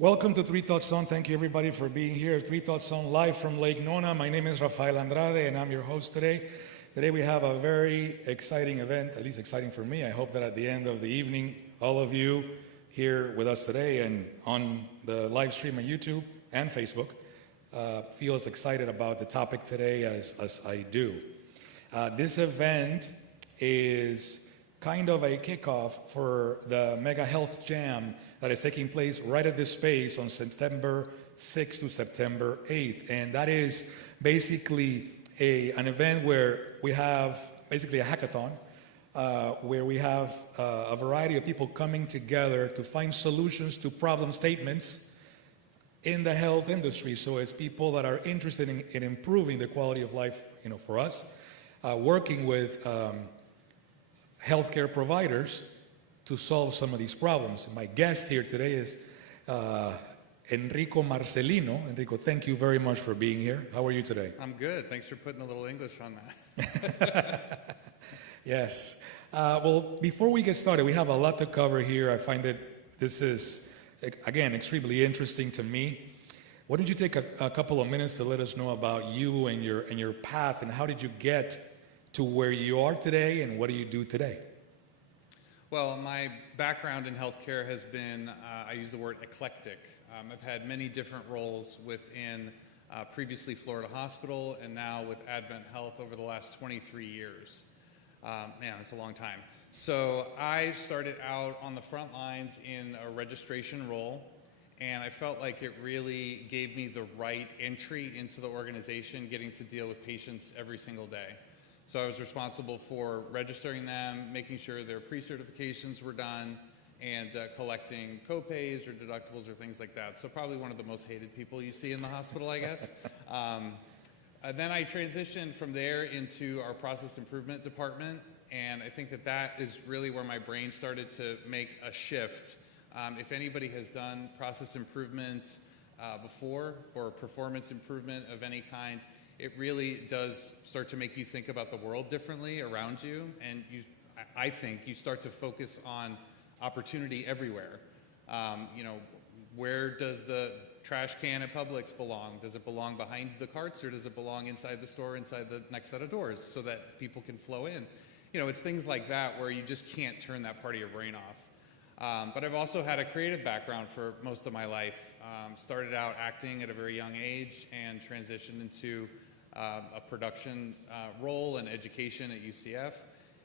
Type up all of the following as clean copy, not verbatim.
Welcome to Three Thoughts On. Thank you everybody for being here. Three Thoughts On live from Lake Nona. My name is Rafael Andrade and I'm your host today. Today we have a very exciting event, at least exciting for me. I hope that at the end of the evening, all of you here with us today and on the live stream on YouTube and Facebook feel as excited about the topic today as I do. This event is kind of a kickoff for the Mega Health Jam that is taking place right at this space on September 6th to September 8th. And that is basically an event where we have basically a hackathon where we have a variety of people coming together to find solutions to problem statements in the health industry. So it's people that are interested in improving the quality of life, for us, working with healthcare providers to solve some of these problems. My guest here today is Enrico Marcelino. Enrico, thank you very much for being here. How are you today? I'm good. Thanks for putting a little English on that. Yes. Well, before we get started, we have a lot to cover here. I find that this is, again, extremely interesting to me. Why don't you take a couple of minutes to let us know about you and your path, and how did you get to where you are today, and what do you do today? Well, my background in healthcare has been, I use the word eclectic. I've had many different roles within previously Florida Hospital and now with AdventHealth over the last 23 years. Man, that's a long time. So I started out on the front lines in a registration role, and I felt like it really gave me the right entry into the organization, getting to deal with patients every single day. So I was responsible for registering them, making sure their pre-certifications were done, and collecting co-pays or deductibles or things like that. So probably one of the most hated people you see in the hospital, I guess. Then I transitioned from there into our process improvement department, and I think that is really where my brain started to make a shift. If anybody has done process improvement before, or performance improvement of any kind, it really does start to make you think about the world differently around you, and I think you start to focus on opportunity everywhere. Where does the trash can at Publix belong? Does it belong behind the carts, or does it belong inside the store, inside the next set of doors, so that people can flow in? It's things like that where you just can't turn that part of your brain off. But I've also had a creative background for most of my life. Started out acting at a very young age and transitioned into a production role in education at UCF.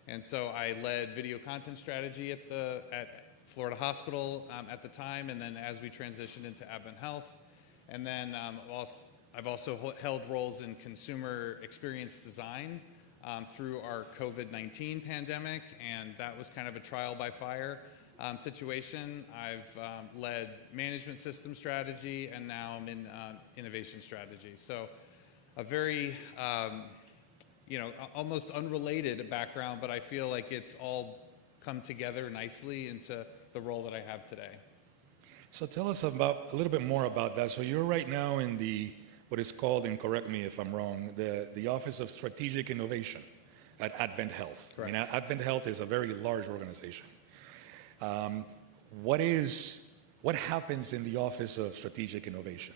And so I led video content strategy at Florida Hospital at the time, and then as we transitioned into AdventHealth. And then I've also held roles in consumer experience design through our COVID-19 pandemic, and that was kind of a trial by fire situation. I've led management system strategy, and now I'm in innovation strategy. So a very, almost unrelated background, but I feel like it's all come together nicely into the role that I have today. So tell us a little bit more about that. So you're right now in what is called, and correct me if I'm wrong, the Office of Strategic Innovation at AdventHealth. Correct. AdventHealth is a very large organization. What happens in the Office of Strategic Innovation?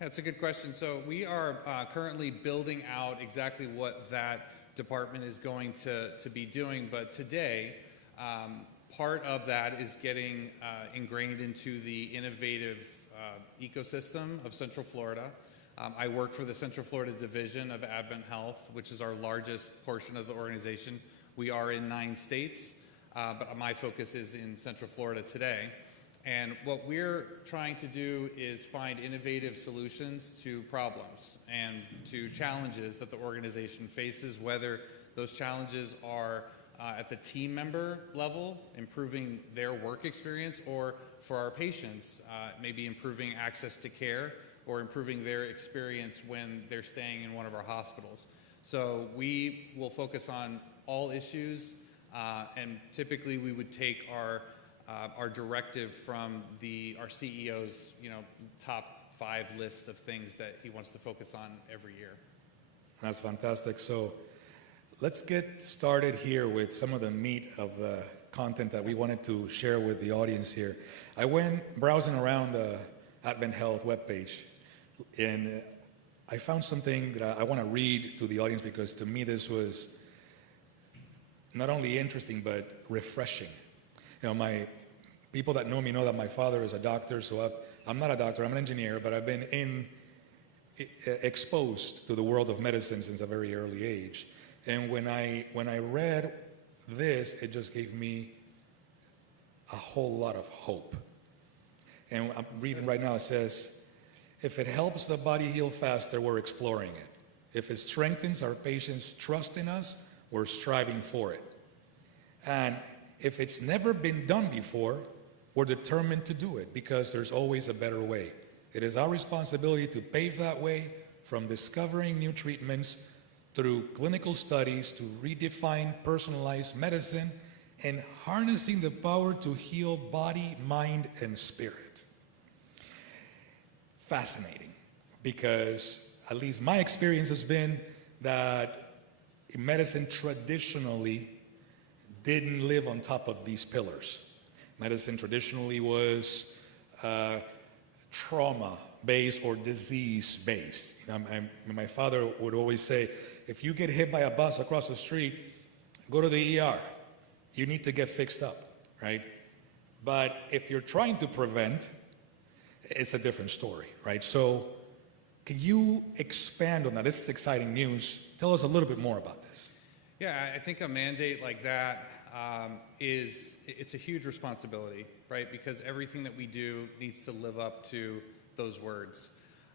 That's a good question. So we are currently building out exactly what that department is going to be doing, but today, part of that is getting ingrained into the innovative ecosystem of Central Florida. I work for the Central Florida division of AdventHealth, which is our largest portion of the organization. We are in 9 states, but my focus is in Central Florida today. And what we're trying to do is find innovative solutions to problems and to challenges that the organization faces, whether those challenges are at the team member level, improving their work experience, or for our patients, maybe improving access to care or improving their experience when they're staying in one of our hospitals. So we will focus on all issues, and typically we would take our directive from our CEO's top 5 list of things that he wants to focus on every year. That's fantastic. So let's get started here with some of the meat of the content that we wanted to share with the audience here. I went browsing around AdventHealth webpage, and I found something that I want to read to the audience because to me this was not only interesting but refreshing. My people that know me know that my father is a doctor, so I'm not a doctor, I'm an engineer, but I've been exposed to the world of medicine since a very early age. And when I read this, it just gave me a whole lot of hope. And I'm reading right now, it says, if it helps the body heal faster, we're exploring it. If it strengthens our patients' trust in us, we're striving for it. And if it's never been done before, we're determined to do it because there's always a better way. It is our responsibility to pave that way from discovering new treatments through clinical studies to redefine personalized medicine and harnessing the power to heal body, mind, and spirit. Fascinating, because at least my experience has been that medicine traditionally didn't live on top of these pillars. Medicine traditionally was trauma-based or disease-based. My father would always say, if you get hit by a bus across the street, go to the ER. You need to get fixed up, right? But if you're trying to prevent, it's a different story, right? So can you expand on that? This is exciting news. Tell us a little bit more about this. Yeah, I think a mandate like that it's a huge responsibility, right? Because everything that we do needs to live up to those words.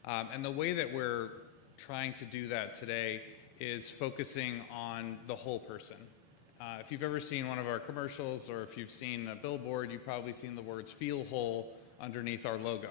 And the way that we're trying to do that today is focusing on the whole person. If you've ever seen one of our commercials or if you've seen a billboard, you've probably seen the words "Feel Whole" underneath our logo.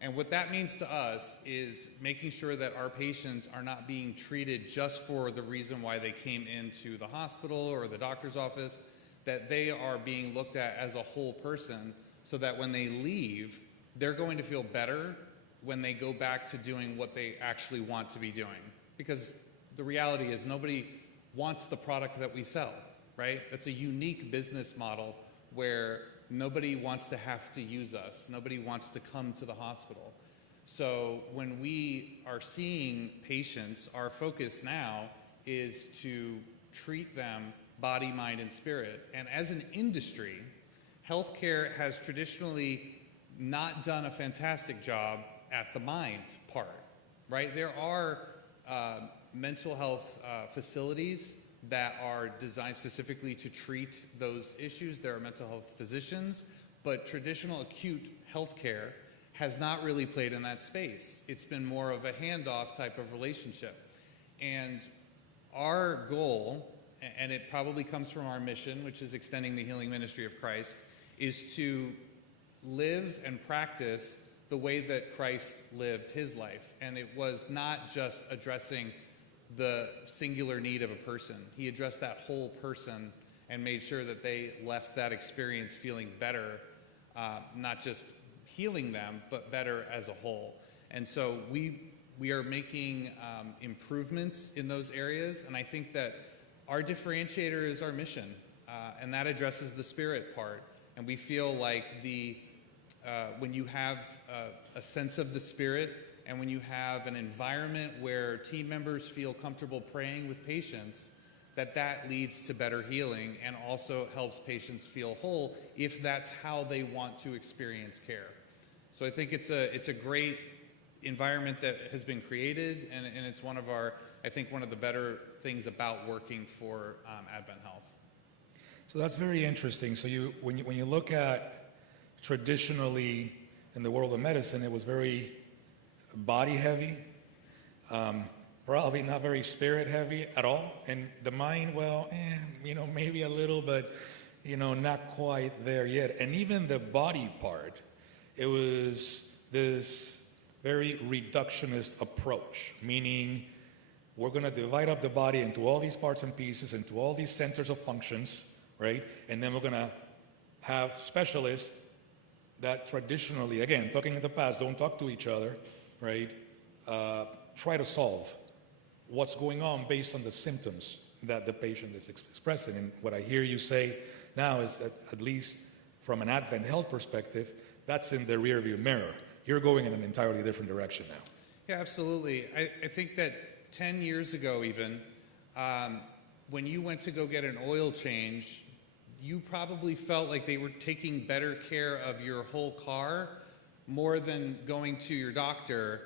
And what that means to us is making sure that our patients are not being treated just for the reason why they came into the hospital or the doctor's office, that they are being looked at as a whole person so that when they leave, they're going to feel better when they go back to doing what they actually want to be doing. Because the reality is nobody wants the product that we sell, right? That's a unique business model where nobody wants to have to use us. Nobody wants to come to the hospital. So when we are seeing patients, our focus now is to treat them body, mind, and spirit. And as an industry, healthcare has traditionally not done a fantastic job at the mind part, right? There are mental health facilities that are designed specifically to treat those issues. There are mental health physicians, but traditional acute healthcare has not really played in that space. It's been more of a handoff type of relationship. And our goal, and it probably comes from our mission, which is extending the healing ministry of Christ, is to live and practice the way that Christ lived his life. And it was not just addressing the singular need of a person. He addressed that whole person and made sure that they left that experience feeling better, not just healing them, but better as a whole. And so we are making improvements in those areas, and I think that our differentiator is our mission, and that addresses the spirit part. And we feel like when you have a sense of the spirit, and when you have an environment where team members feel comfortable praying with patients, that leads to better healing and also helps patients feel whole if that's how they want to experience care. So I think it's a great environment that has been created, and it's one of the better things about working for AdventHealth. So that's very interesting. So when you look at traditionally in the world of medicine, it was very body heavy, probably not very spirit heavy at all. And the mind, well, maybe a little, but not quite there yet. And even the body part, it was this very reductionist approach, meaning we're going to divide up the body into all these parts and pieces, into all these centers of functions, right? And then we're going to have specialists that traditionally, again, talking in the past, don't talk to each other, right? Try to solve what's going on based on the symptoms that the patient is expressing. And what I hear you say now is that, at least from an AdventHealth perspective, that's in the rearview mirror. you're going in an entirely different direction now. Yeah, absolutely. I think that 10 years ago even, when you went to go get an oil change, you probably felt like they were taking better care of your whole car more than going to your doctor,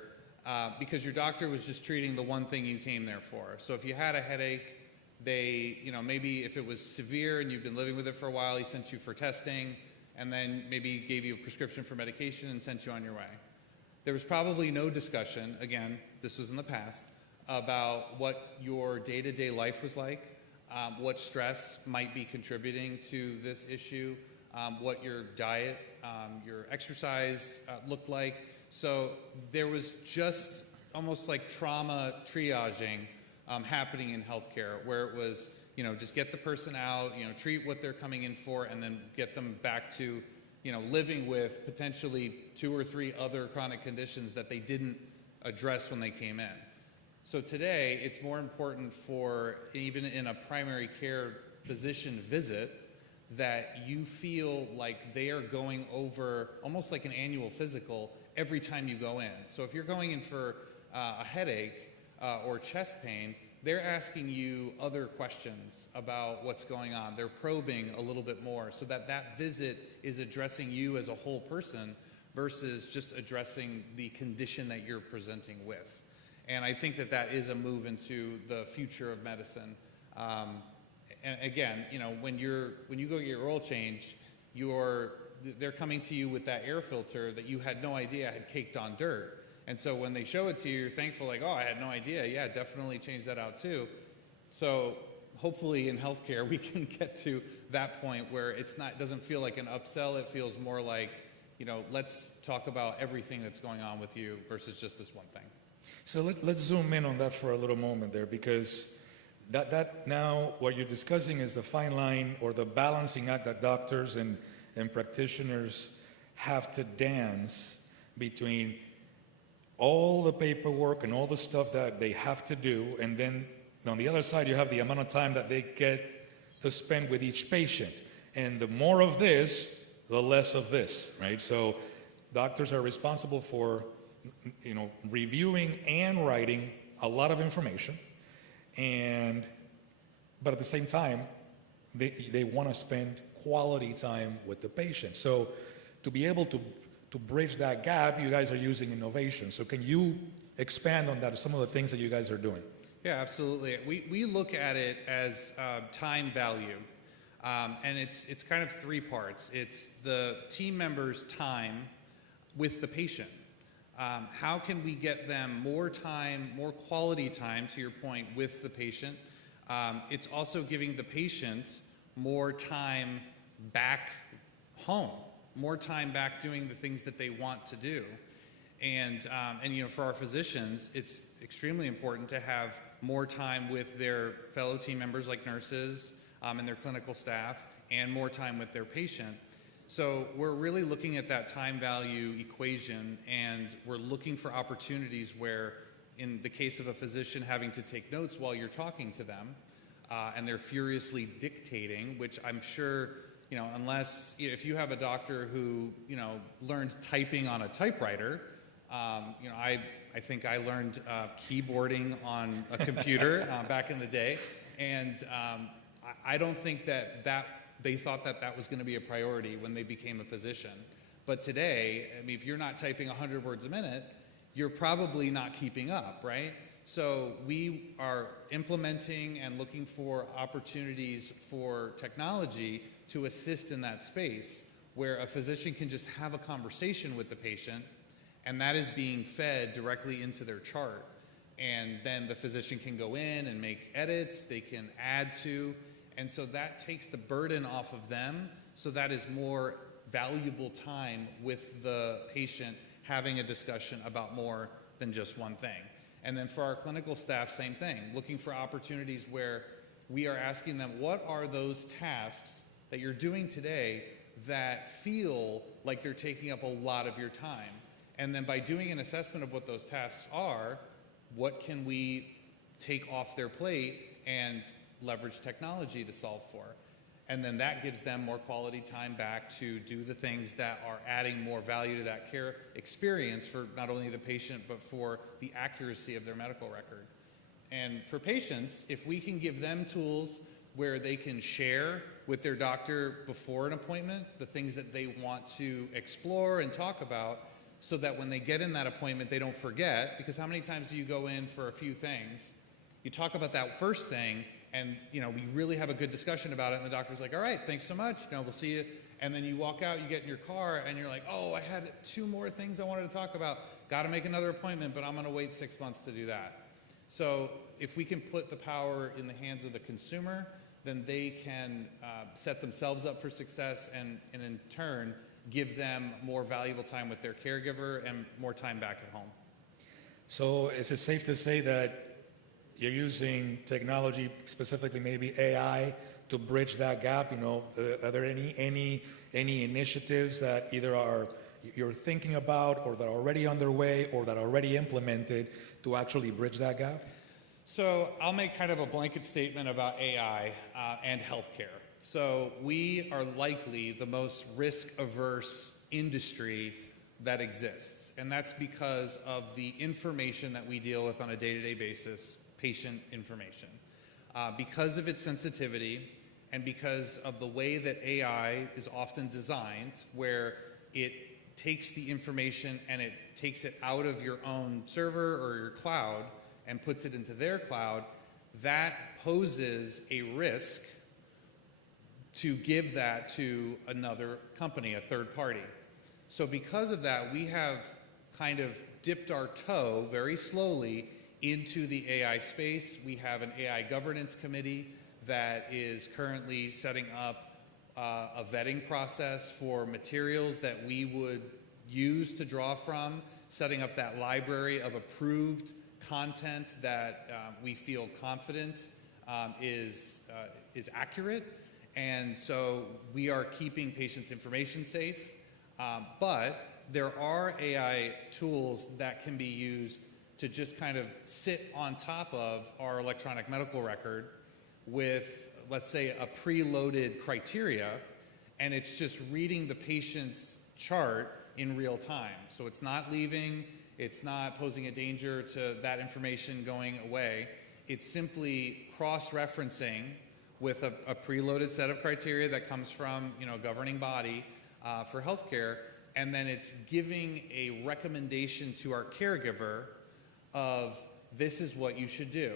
because your doctor was just treating the one thing you came there for. So if you had a headache, they, maybe if it was severe and you've been living with it for a while, he sent you for testing, and then maybe gave you a prescription for medication and sent you on your way. There was probably no discussion, again, this was in the past, about what your day-to-day life was like, what stress might be contributing to this issue, what your diet, your exercise looked like. So there was just almost like trauma triaging happening in healthcare, where it was, just get the person out, treat what they're coming in for, and then get them back to, living with potentially 2 or 3 other chronic conditions that they didn't address when they came in. So today, it's more important for, even in a primary care physician visit, that you feel like they are going over almost like an annual physical every time you go in. So if you're going in for a headache or chest pain, they're asking you other questions about what's going on. They're probing a little bit more, so that that visit is addressing you as a whole person versus just addressing the condition that you're presenting with. And I think that that is a move into the future of medicine. And again, when you go get your oil change, they're coming to you with that air filter that you had no idea had caked on dirt. And so when they show it to you, you're thankful, like, oh, I had no idea. Yeah, definitely change that out too. So hopefully in healthcare, we can get to that point where it doesn't feel like an upsell. It feels more like, let's talk about everything that's going on with you versus just this one thing. So let's zoom in on that for a little moment there, because that now what you're discussing is the fine line or the balancing act that doctors and practitioners have to dance between all the paperwork and all the stuff that they have to do, and then on the other side you have the amount of time that they get to spend with each patient. And the more of this, the less of this, right? So doctors are responsible for reviewing and writing a lot of information, but at the same time, they want to spend quality time with the patient. So to be able to bridge that gap, you guys are using innovation. So can you expand on that, some of the things that you guys are doing? Yeah, absolutely. We look at it as time value, and it's kind of 3 parts. It's the team members' time with the patient. How can we get them more time, more quality time, to your point, with the patient? It's also giving the patient more time back home, more time back doing the things that they want to do. And for our physicians, it's extremely important to have more time with their fellow team members like nurses and their clinical staff, and more time with their patient. So we're really looking at that time value equation, and we're looking for opportunities where, in the case of a physician having to take notes while you're talking to them, and they're furiously dictating, which I'm sure, unless, if you have a doctor who, learned typing on a typewriter, I think I learned keyboarding on a computer back in the day, and I don't think that they thought that was going to be a priority when they became a physician. But today, if you're not typing 100 words a minute, you're probably not keeping up, right? So we are implementing and looking for opportunities for technology to assist in that space, where a physician can just have a conversation with the patient, and that is being fed directly into their chart. And then the physician can go in and make edits, they can add to, and so that takes the burden off of them. So that is more valuable time with the patient, having a discussion about more than just one thing. And then for our clinical staff, same thing, looking for opportunities where we are asking them, what are those tasks that you're doing today that feel like they're taking up a lot of your time? And then by doing an assessment of what those tasks are, what can we take off their plate and leverage technology to solve for? And then that gives them more quality time back to do the things that are adding more value to that care experience for not only the patient, but for the accuracy of their medical record. And for patients, if we can give them tools where they can share with their doctor before an appointment the things that they want to explore and talk about, so that when they get in that appointment, they don't forget. Because how many times do you go in for a few things, you talk about that first thing, and we really have a good discussion about it, and the doctor's like, all right, thanks so much, we'll see you. And then you walk out, you get in your car, and you're like, oh, I had 2 more things I wanted to talk about. Got to make another appointment, but I'm going to wait 6 months to do that. So if we can put the power in the hands of the consumer, then they can set themselves up for success, and in turn, give them more valuable time with their caregiver and more time back at home. So is it safe to say that you're using technology, specifically maybe AI, to bridge that gap? Are there any initiatives that either you're thinking about, or that are already underway, or that are already implemented to actually bridge that gap? So I'll make kind of a blanket statement about AI and healthcare. So we are likely the most risk-averse industry that exists, and that's because of the information that we deal with on a day-to-day basis, patient information. Because of its sensitivity, and because of the way that AI is often designed, where it takes the information and it takes it out of your own server or your cloud and puts it into their cloud, that poses a risk to give that to another company, a third party. So because of that, we have kind of dipped our toe very slowly into the AI space. We have an AI governance committee that is currently setting up a vetting process for materials that we would use to draw from, setting up that library of approved content that we feel confident is accurate. And so we are keeping patients' information safe, but there are AI tools that can be used to just kind of sit on top of our electronic medical record with, let's say, a preloaded criteria, and it's just reading the patient's chart in real time. So it's not leaving, it's not posing a danger to that information going away. It's simply cross-referencing with a preloaded set of criteria that comes from a governing body for healthcare, and then it's giving a recommendation to our caregiver of this is what you should do,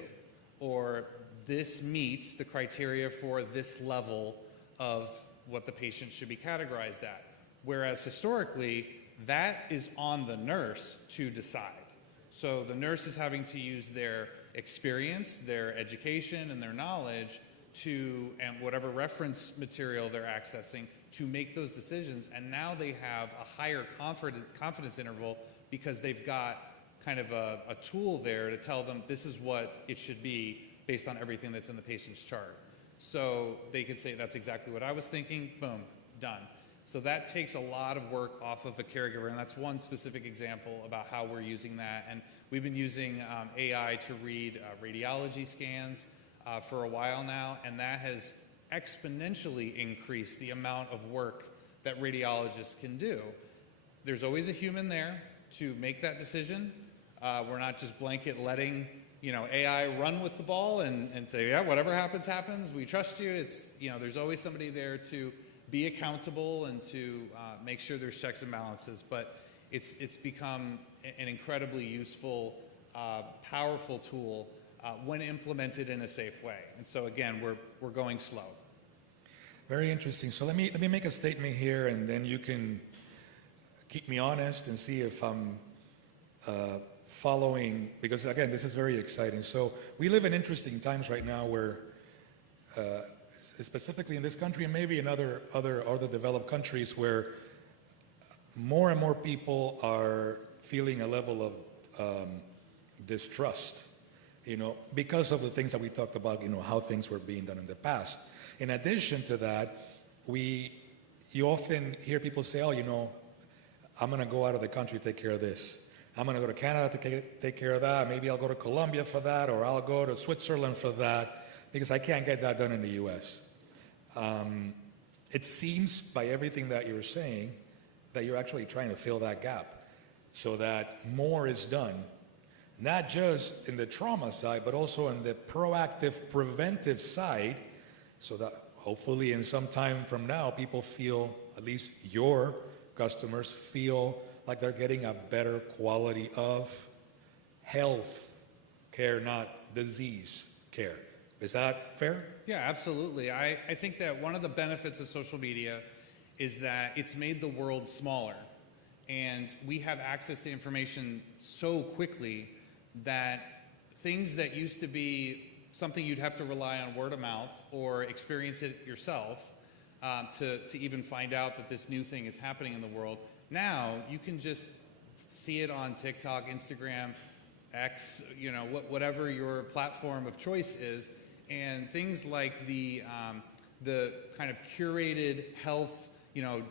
or this meets the criteria for this level of what the patient should be categorized at. Whereas historically, that is on the nurse to decide. So the nurse is having to use their experience, their education, and their knowledge and whatever reference material they're accessing to make those decisions. And now they have a higher confidence interval because they've got kind of a tool there to tell them this is what it should be based on everything that's in the patient's chart. So they could say, that's exactly what I was thinking, boom, done. So that takes a lot of work off of a caregiver, and that's one specific example about how we're using that. And we've been using AI to read radiology scans for a while now, and that has exponentially increased the amount of work that radiologists can do. There's always a human there to make that decision. We're not just blanket letting AI run with the ball and say, yeah, whatever happens, happens. We trust you. There's always somebody there to be accountable and to make sure there's checks and balances. But it's become an incredibly useful, powerful tool when implemented in a safe way. And so again, we're going slow. Very interesting. So let me make a statement here, and then you can keep me honest and see if I'm following, because again, this is very exciting. So we live in interesting times right now where, specifically in this country and maybe in other developed countries, where more and more people are feeling a level of distrust, because of the things that we talked about, how things were being done in the past. In addition to that, you often hear people say, oh, I'm going to go out of the country to take care of this. I'm going to go to Canada to take care of that. Maybe I'll go to Colombia for that, or I'll go to Switzerland for that, because I can't get that done in the U.S. It seems by everything that you're saying that you're actually trying to fill that gap so that more is done, not just in the trauma side, but also in the proactive, preventive side, so that hopefully in some time from now, people feel, at least your customers feel like they're getting a better quality of health care, not disease care. Is that fair? Yeah, absolutely. I think that one of the benefits of social media is that it's made the world smaller. And we have access to information so quickly that things that used to be something you'd have to rely on word of mouth or experience it yourself to even find out that this new thing is happening in the world, now you can just see it on TikTok, Instagram, X, whatever your platform of choice is. And things like the kind of curated health,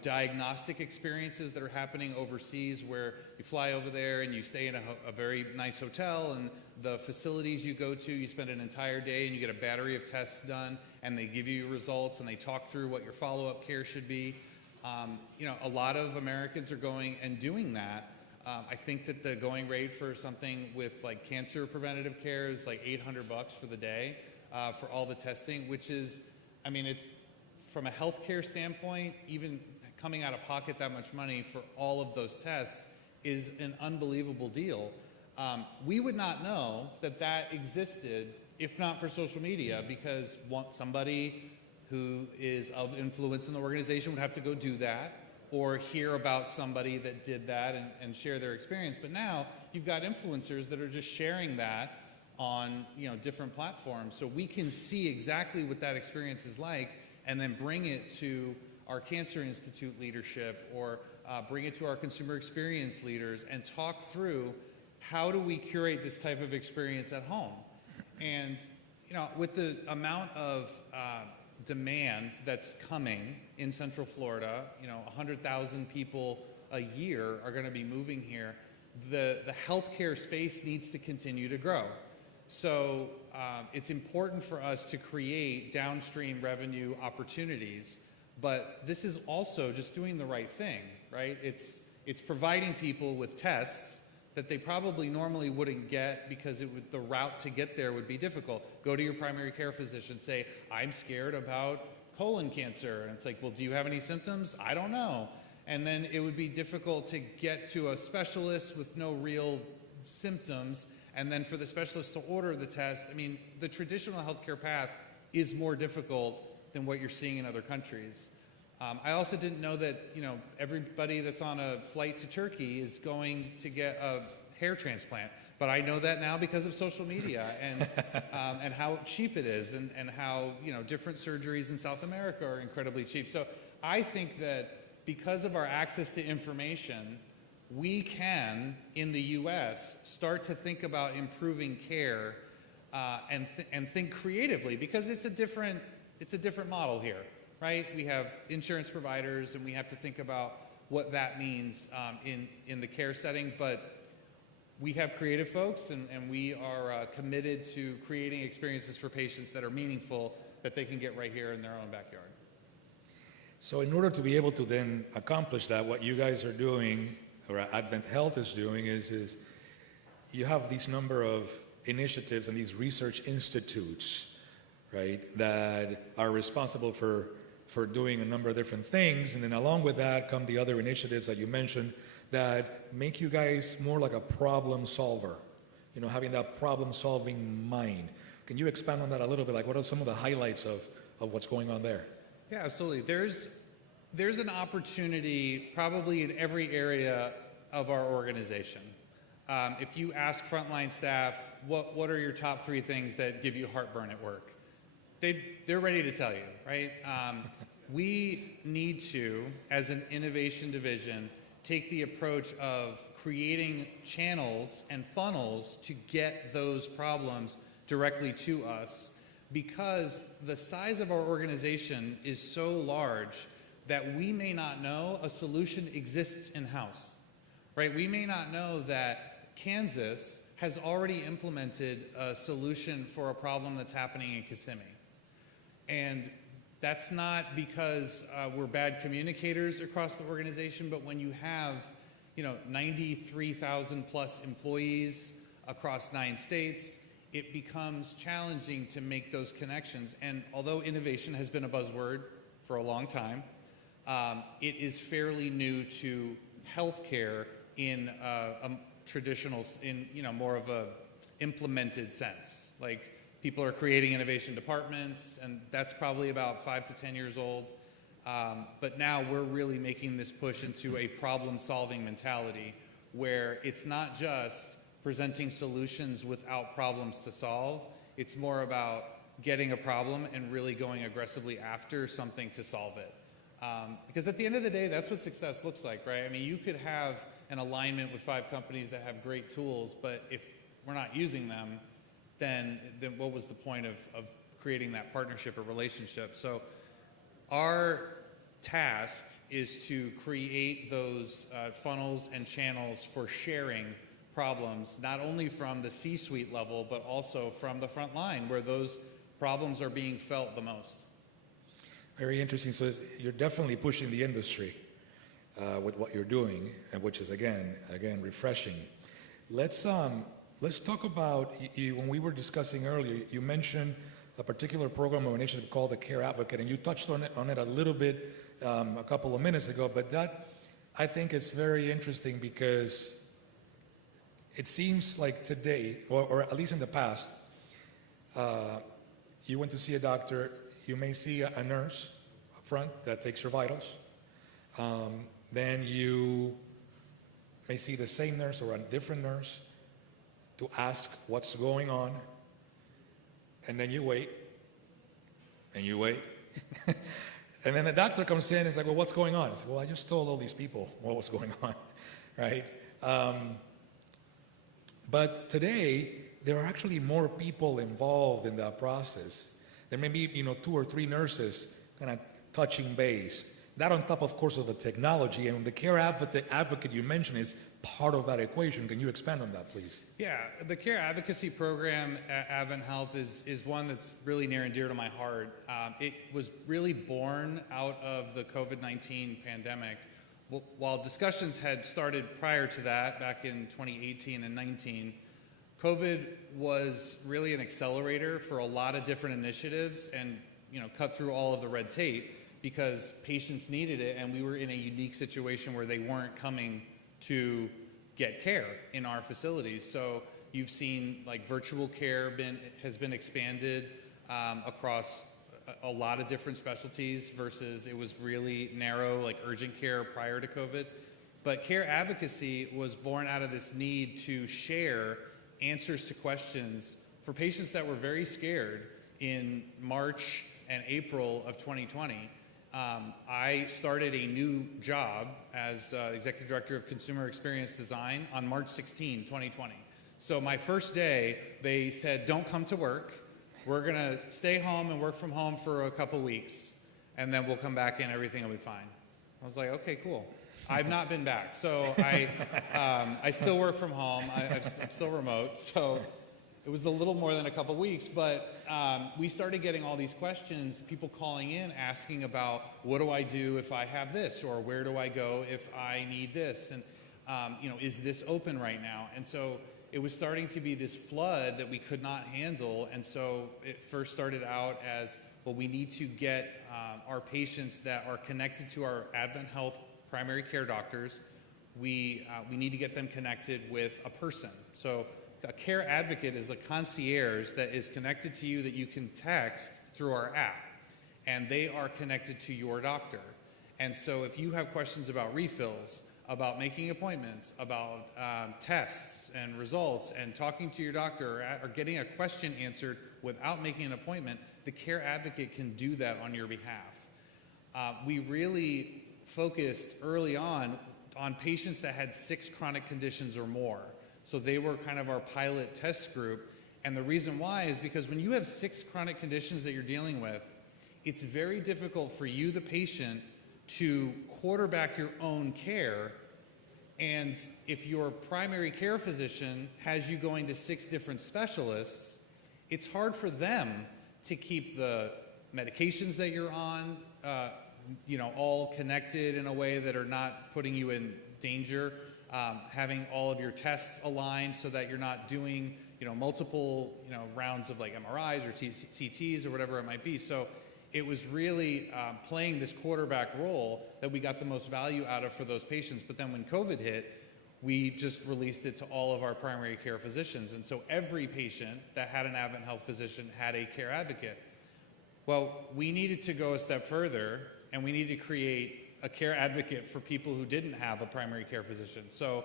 diagnostic experiences that are happening overseas, where you fly over there and you stay in a very nice hotel, and the facilities you go to, you spend an entire day and you get a battery of tests done, and they give you your results and they talk through what your follow-up care should be. A lot of Americans are going and doing that. I think that the going rate for something with like cancer preventative care is like $800 for the day. For all the testing, which is, it's from a healthcare standpoint, even coming out of pocket that much money for all of those tests is an unbelievable deal. We would not know that existed if not for social media, because somebody who is of influence in the organization would have to go do that or hear about somebody that did that and share their experience. But now you've got influencers that are just sharing that on different platforms, so we can see exactly what that experience is like and then bring it to our Cancer Institute leadership or bring it to our consumer experience leaders and talk through how do we curate this type of experience at home. And with the amount of demand that's coming in Central Florida, 100,000 people a year are going to be moving here. The healthcare space needs to continue to grow. So it's important for us to create downstream revenue opportunities, but this is also just doing the right thing, right? It's providing people with tests that they probably normally wouldn't get because the route to get there would be difficult. Go to your primary care physician, say, I'm scared about colon cancer. And it's like, well, do you have any symptoms? I don't know. And then it would be difficult to get to a specialist with no real symptoms. And then for the specialist to order the test, the traditional healthcare path is more difficult than what you're seeing in other countries. I also didn't know that, everybody that's on a flight to Turkey is going to get a hair transplant. But I know that now because of social media and how cheap it is and how, different surgeries in South America are incredibly cheap. So I think that because of our access to information, we can, in the U.S., start to think about improving care and think creatively, because it's a different model here, right? We have insurance providers, and we have to think about what that means in the care setting. But we have creative folks, and we are committed to creating experiences for patients that are meaningful, that they can get right here in their own backyard. So in order to be able to then accomplish that, what you guys are doing, or AdventHealth is doing, is you have these number of initiatives and these research institutes, right, that are responsible for doing a number of different things. And then along with that come the other initiatives that you mentioned that make you guys more like a problem solver, having that problem-solving mind. Can you expand on that a little bit? Like, what are some of the highlights of what's going on there? Yeah, absolutely. There's an opportunity probably in every area of our organization. If you ask frontline staff, what are your top 3 things that give you heartburn at work? They're ready to tell you, right? We need to, as an innovation division, take the approach of creating channels and funnels to get those problems directly to us, because the size of our organization is so large that we may not know a solution exists in-house, right? We may not know that Kansas has already implemented a solution for a problem that's happening in Kissimmee. And That's not because we're bad communicators across the organization, but when you have 93,000 plus employees across 9 states, it becomes challenging to make those connections. And although innovation has been a buzzword for a long time, it is fairly new to healthcare in a traditional, more of a implemented sense. Like, people are creating innovation departments, and that's probably about 5 to 10 years old. But now we're really making this push into a problem-solving mentality where it's not just presenting solutions without problems to solve. It's more about getting a problem and really going aggressively after something to solve it. Because at the end of the day, that's what success looks like, right? I mean, you could have an alignment with 5 companies that have great tools, but if we're not using them, then what was the point of creating that partnership or relationship? So our task is to create those funnels and channels for sharing problems, not only from the C-suite level, but also from the front line where those problems are being felt the most. Very interesting. So you're definitely pushing the industry with what you're doing, which is again refreshing. Let's talk about, when we were discussing earlier, you mentioned a particular program or initiative called the Care Advocate, and you touched on it a little bit a couple of minutes ago, but that, I think, is very interesting because it seems like today, or at least in the past, you went to see a doctor, you may see a nurse up front that takes your vitals, then you may see the same nurse or a different nurse to ask what's going on, and then you wait, and you wait. And then the doctor comes in and is like, well, what's going on? I say, well, I just told all these people what was going on, right? But today, there are actually more people involved in that process. There may be, 2 or 3 nurses kind of touching base. That on top, of course, of the technology, and the Care Advocate you mentioned is part of that equation. Can you expand on that, please? Yeah, the Care Advocacy Program at AdventHealth is one that's really near and dear to my heart. It was really born out of the COVID-19 pandemic. While discussions had started prior to that, back in 2018 and 19, COVID was really an accelerator for a lot of different initiatives and, cut through all of the red tape because patients needed it, and we were in a unique situation where they weren't coming to get care in our facilities. So you've seen like virtual care has been expanded across a lot of different specialties versus it was really narrow, like urgent care prior to COVID. But Care Advocacy was born out of this need to share answers to questions for patients that were very scared in March and April of 2020. I started a new job as Executive Director of Consumer Experience Design on March 16, 2020. So my first day, they said, don't come to work. We're gonna stay home and work from home for a couple weeks, and then we'll come back and everything will be fine. I was like, okay, cool. I've not been back. So I still work from home. I'm still remote. So it was a little more than a couple weeks, but we started getting all these questions, people calling in asking about what do I do if I have this, or where do I go if I need this, and is this open right now? And so it was starting to be this flood that we could not handle, and so it first started out as, well, we need to get our patients that are connected to our AdventHealth primary care doctors, we need to get them connected with a person. So a care advocate is a concierge that is connected to you that you can text through our app, and they are connected to your doctor. And so if you have questions about refills, about making appointments, about tests and results, and talking to your doctor or getting a question answered without making an appointment, the care advocate can do that on your behalf. We really focused early on patients that had 6 chronic conditions or more. So they were kind of our pilot test group. And the reason why is because when you have 6 chronic conditions that you're dealing with, it's very difficult for you, the patient, to quarterback your own care. And if your primary care physician has you going to 6 different specialists, it's hard for them to keep the medications that you're on, all connected in a way that are not putting you in danger, having all of your tests aligned so that you're not doing, multiple, rounds of like MRIs or CTs or whatever it might be. So it was really playing this quarterback role that we got the most value out of for those patients. But then when COVID hit, we just released it to all of our primary care physicians. And so every patient that had an AdventHealth physician had a care advocate. Well, we needed to go a step further, and we needed to create a care advocate for people who didn't have a primary care physician. So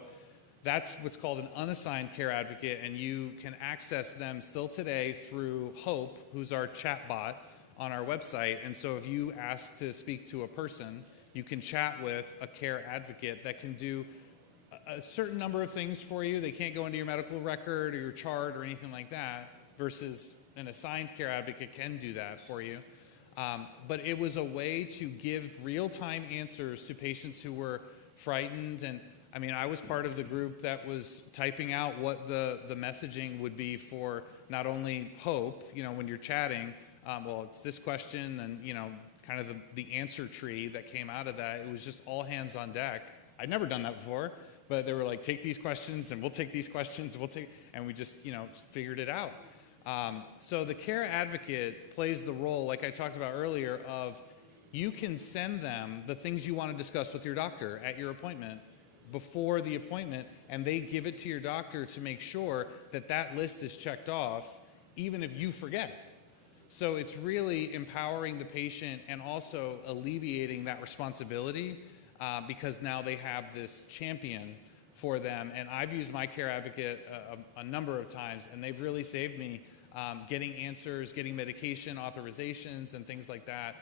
that's what's called an unassigned care advocate, and you can access them still today through Hope, who's our chat bot on our website. And so if you ask to speak to a person, you can chat with a care advocate that can do a certain number of things for you. They can't go into your medical record or your chart or anything like that, versus an assigned care advocate can do that for you. But it was a way to give real-time answers to patients who were frightened. And I mean, I was part of the group that was typing out what the messaging would be for not only Hope, when you're chatting, well, it's this question, and kind of the answer tree that came out of that. It was just all hands on deck. I'd never done that before, but they were like, take these questions, and we'll take these questions, and we just, figured it out. So the care advocate plays the role, like I talked about earlier, of you can send them the things you want to discuss with your doctor at your appointment before the appointment, and they give it to your doctor to make sure that that list is checked off, even if you forget. So it's really empowering the patient and also alleviating that responsibility, because now they have this champion for them. And I've used my care advocate a number of times, and they've really saved me getting answers, getting medication authorizations, and things like that.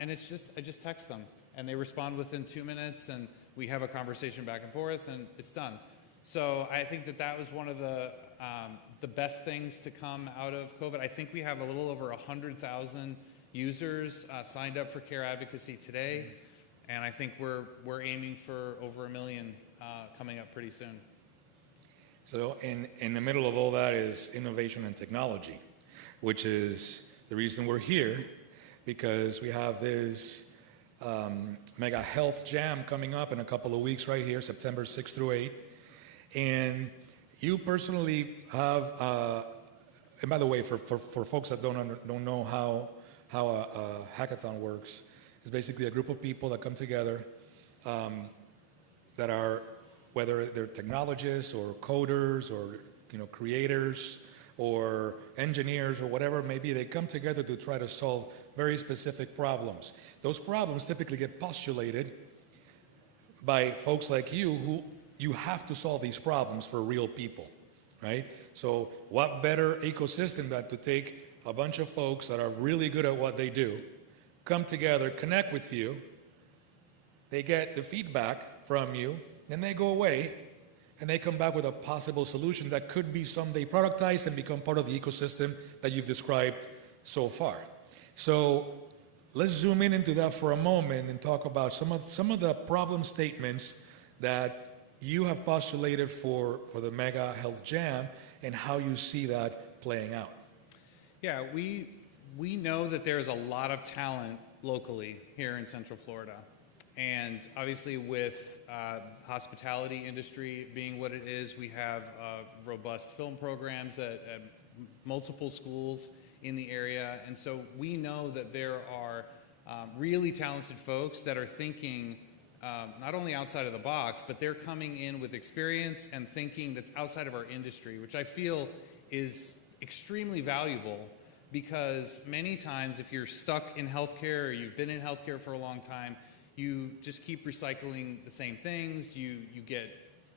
And I just text them, and they respond within 2 minutes, and we have a conversation back and forth, and it's done. So I think that was one of the best things to come out of COVID. I think we have a little over 100,000 users signed up for care advocacy today, and I think we're aiming for over 1 million coming up pretty soon. So in the middle of all that is innovation and technology, which is the reason we're here, because we have this mega health jam coming up in a couple of weeks right here, September 6th through 8th. And you personally have, and by the way, for folks that don't know how a hackathon works, it's basically a group of people that come together that are, whether they're technologists or coders or creators or engineers or whatever it may be, they come together to try to solve very specific problems. Those problems typically get postulated by folks like you who you have to solve these problems for real people, right? So what better ecosystem than to take a bunch of folks that are really good at what they do, come together, connect with you, they get the feedback from you, then they go away and they come back with a possible solution that could be someday productized and become part of the ecosystem that you've described so far. So let's zoom into that for a moment and talk about some of the problem statements that you have postulated for the Mega Health Jam and how you see that playing out. Yeah, we know that there's a lot of talent locally here in Central Florida. And obviously with hospitality industry being what it is, we have robust film programs at multiple schools in the area. And so we know that there are really talented folks that are thinking not only outside of the box, but they're coming in with experience and thinking that's outside of our industry, which I feel is extremely valuable, because many times if you're stuck in healthcare or you've been in healthcare for a long time, you just keep recycling the same things, you get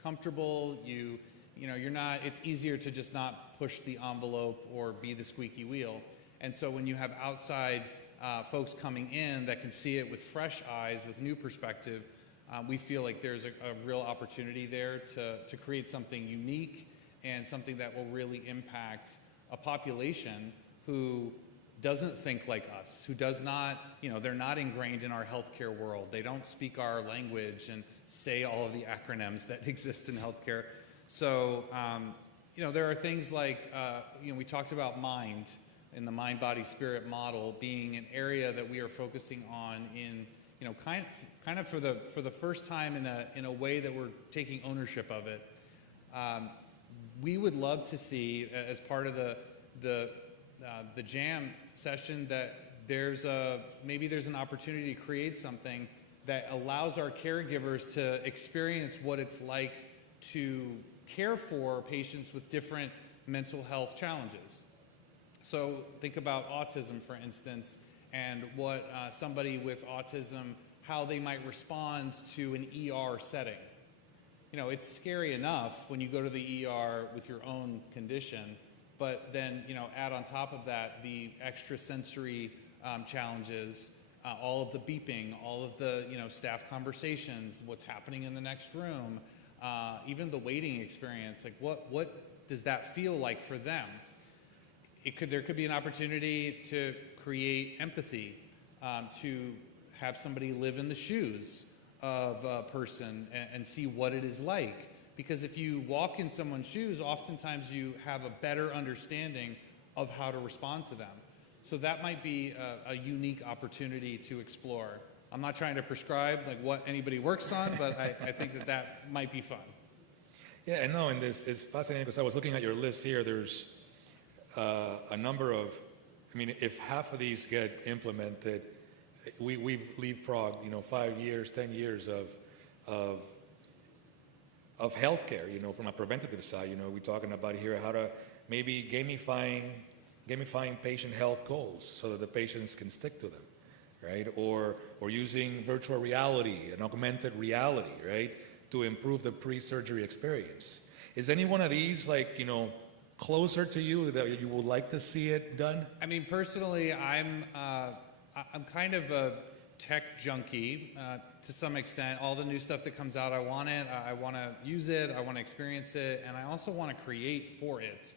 comfortable, you're not, it's easier to just not push the envelope or be the squeaky wheel. And so when you have outside folks coming in that can see it with fresh eyes, with new perspective, we feel like there's a real opportunity there to create something unique and something that will really impact a population who doesn't think like us, who does not, they're not ingrained in our healthcare world. They don't speak our language and say all of the acronyms that exist in healthcare. So, there are things like, we talked about Mind, in the mind, body, spirit model being an area that we are focusing on in, kind of for the first time in a way that we're taking ownership of it. We would love to see, as part of the jam session, that maybe there's an opportunity to create something that allows our caregivers to experience what it's like to care for patients with different mental health challenges. So think about autism, for instance, and what somebody with autism, how they might respond to an ER setting. It's scary enough when you go to the ER with your own condition, but then, add on top of that the extrasensory challenges, all of the beeping, all of the, staff conversations, what's happening in the next room, even the waiting experience. Like, what does that feel like for them? There could be an opportunity to create empathy, to have somebody live in the shoes of a person and see what it is like. Because if you walk in someone's shoes, oftentimes you have a better understanding of how to respond to them. So that might be a unique opportunity to explore. I'm not trying to prescribe what anybody works on, but I think that might be fun. Yeah, and no, and this is fascinating because I was looking at your list here. There's a number of, if half of these get implemented, we've leapfrogged, 5 years, 10 years of healthcare, from a preventative side. We're talking about here how to maybe gamifying patient health goals so that the patients can stick to them, right? Or using virtual reality and augmented reality, right, to improve the pre-surgery experience. Is any one of these closer to you that you would like to see it done? Personally, I'm kind of a tech junkie to some extent. All the new stuff that comes out, I want it. I want to use it. I want to experience it, and I also want to create for it.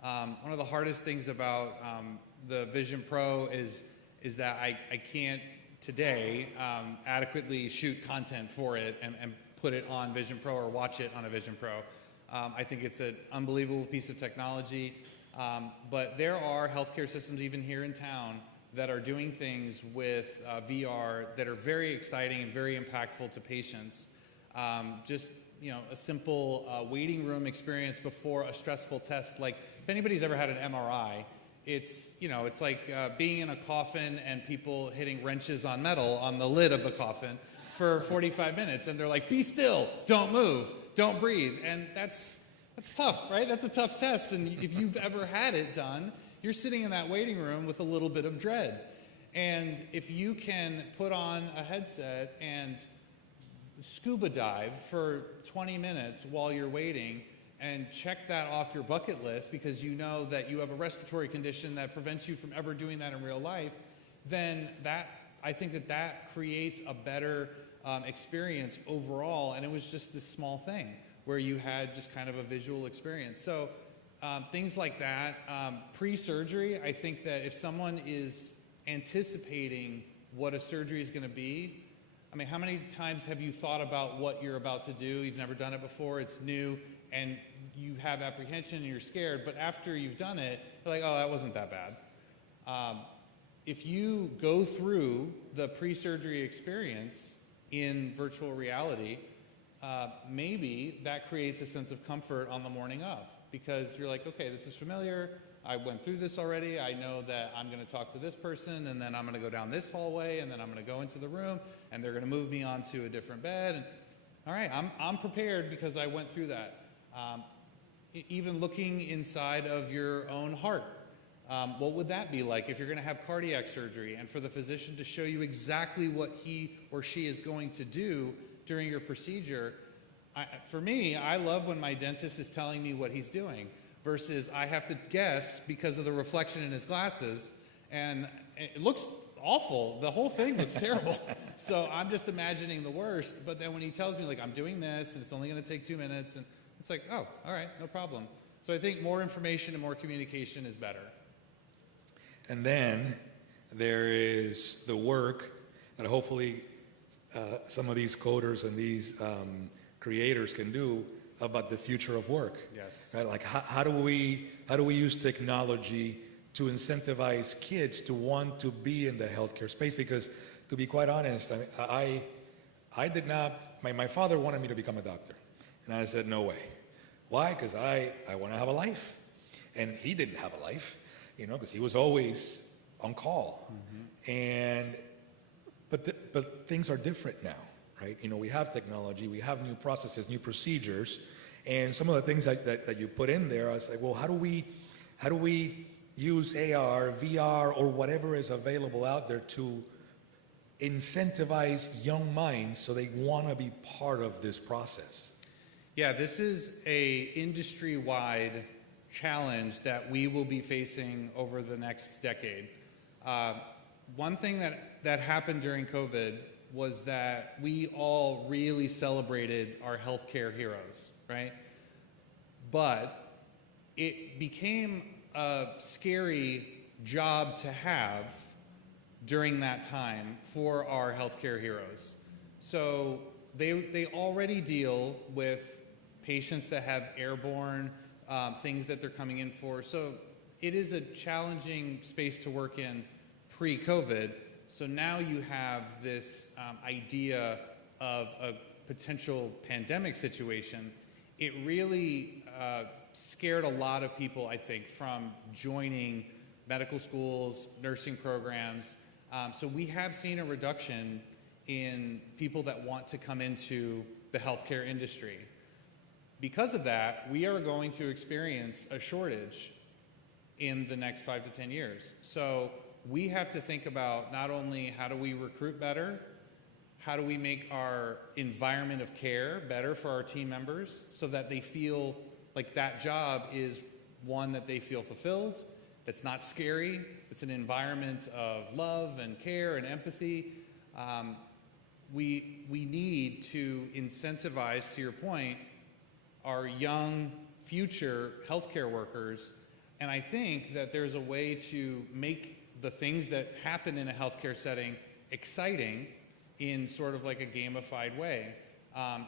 One of the hardest things about the Vision Pro is that I can't today adequately shoot content for it and put it on Vision Pro or watch it on a Vision Pro. I think it's an unbelievable piece of technology, but there are healthcare systems even here in town that are doing things with VR that are very exciting and very impactful to patients. Just a simple waiting room experience before a stressful test. Like if anybody's ever had an MRI, it's like being in a coffin and people hitting wrenches on metal on the lid of the coffin for 45 minutes, and they're like, "Be still, don't move, don't breathe," and that's tough, right? That's a tough test, and if you've ever had it done, you're sitting in that waiting room with a little bit of dread. And if you can put on a headset and scuba dive for 20 minutes while you're waiting and check that off your bucket list because you know that you have a respiratory condition that prevents you from ever doing that in real life, then I think that creates a better experience overall. And it was just this small thing where you had just kind of a visual experience. So things like that. Pre-surgery, I think that if someone is anticipating what a surgery is going to be, how many times have you thought about what you're about to do? You've never done it before, it's new, and you have apprehension and you're scared, but after you've done it, you're like, oh, that wasn't that bad. If you go through the pre-surgery experience in virtual reality, maybe that creates a sense of comfort on the morning of, because you're like, okay, this is familiar, I went through this already, I know that I'm going to talk to this person, and then I'm going to go down this hallway, and then I'm going to go into the room, and they're going to move me onto a different bed, and all right, I'm prepared because I went through that. Even looking inside of your own heart, what would that be like if you're going to have cardiac surgery, and for the physician to show you exactly what he or she is going to do during your procedure? For me, I love when my dentist is telling me what he's doing versus I have to guess because of the reflection in his glasses, and it looks awful. The whole thing looks terrible. So I'm just imagining the worst, but then when he tells me, like, I'm doing this, and it's only going to take 2 minutes, and it's like, oh, all right, no problem. So I think more information and more communication is better. And then there is the work that hopefully some of these coders and these creators can do about the future of work. Yes. Right? Like how do we use technology to incentivize kids to want to be in the healthcare space. Because to be quite honest, I did not, my father wanted me to become a doctor. And I said, no way. Why? Because I want to have a life. And he didn't have a life, because he was always on call. But things are different now, right? We have technology, we have new processes, new procedures, and some of the things that you put in there, I was like, well, how do we use AR, VR, or whatever is available out there to incentivize young minds so they want to be part of this process? Yeah, this is a industry-wide challenge that we will be facing over the next decade. One thing that happened during COVID was that we all really celebrated our healthcare heroes, right? But it became a scary job to have during that time for our healthcare heroes. So they already deal with patients that have airborne things that they're coming in for. So it is a challenging space to work in pre-COVID. So now you have this idea of a potential pandemic situation. It really scared a lot of people, I think, from joining medical schools, nursing programs. So we have seen a reduction in people that want to come into the healthcare industry. Because of that, we are going to experience a shortage in the next 5 to 10 years. So we have to think about not only how do we recruit better, how do we make our environment of care better for our team members so that they feel like that job is one that they feel fulfilled, that's not scary, it's an environment of love and care and empathy. We need to incentivize, to your point, our young future healthcare workers, and I think that there's a way to make the things that happen in a healthcare setting exciting in sort of like a gamified way.